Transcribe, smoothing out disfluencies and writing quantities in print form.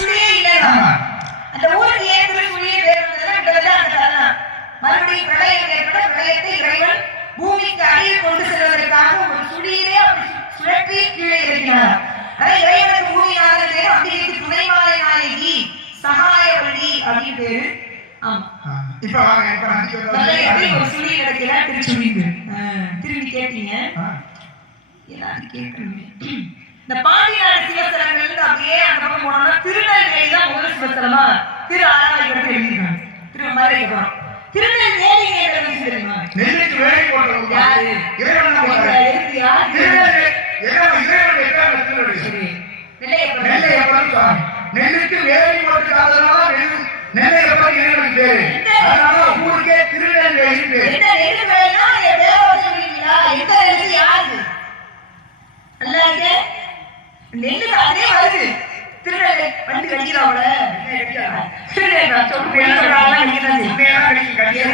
சுழியே இல்லை. அந்த ஊருக்கு ஏன் சுழியே பேர் வந்ததுன்னா அந்த காரணம். மறுபடியும் பிரளயம் ஏற்பட பிரளயத்தை இறைவன் பூமிக்கு அடியே கொண்டு செல்வதற்காக ஒரு சுழியிலே அப்படி சுழற்றி கீழே இருக்கிறார். இறைவனுக்கு பூமியான பேர் அம்பிகைக்கு துணைமாலை நாயகி சகாயவல்லி அப்படின்னு பேரு. இப்ப ஒரு சுழி கிடைக்கல திருச்சுழிக்கு திரும்பி கேட்டீங்க. எல்லாரும் கேட்கணுமே. இந்த பாண்டிநாடு சிவஸ்தலங்கள் அப்படியே அந்த பக்கம் போனோம்னா திருநெல்வேலி தான் முதல் சிவஸ்தலமா திரு ஆராய்ச்சி எழுதிருக்காங்க. திரு மதுரை போறோம். திருநெல்வேலி தெரியுமா? நெல்லுக்கு வேலை போட்டவங்க யாரு? இறைவன் தான் போட்டாரு. எழுதியா? நெல்லுக்கு வேலை போட்டதுனால நெல்லையப்பன் இறைவன் பேரு. அதனால ஊருக்கே திருநெல்வேலி பேரு. என்ன நெல்லு வேலைனா நீங்க வேலை சொல்றீங்களா? எந்த நெல்லு யாரு? அல்லாஹ்க்கு நெல்லுக்கு அதே வருது. திருநெல்வேலி வந்து கடிக்கிறாங்களே. திருநெல்வேலி சொல்றீங்க.